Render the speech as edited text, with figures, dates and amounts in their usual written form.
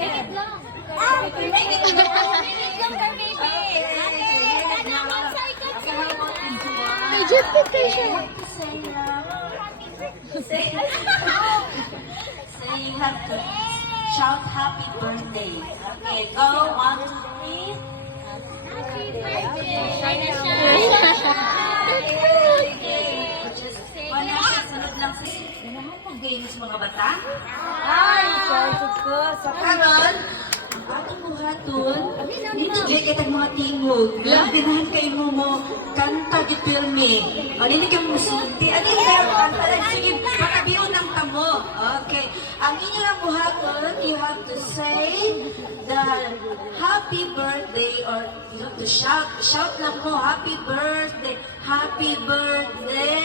it long. Make it long, baby. May jet vacation. Say you have to shout happy birthday. Okay, go, 1, 2, 3. Just 1 sunod lang sa games mga bata. Ay, sorry ko. Sa karon, atong buhaton, ninigay kitang mga tingog. Ganahan kayo mo kanta di filme. O, hindi kayo musulti. Ano yung kayo kanta? Sige, makabiyo ng tamo. Okay. Ang inyong buhaton, you have to say the happy birthday or you have to shout lang mo, happy birthday, happy birthday.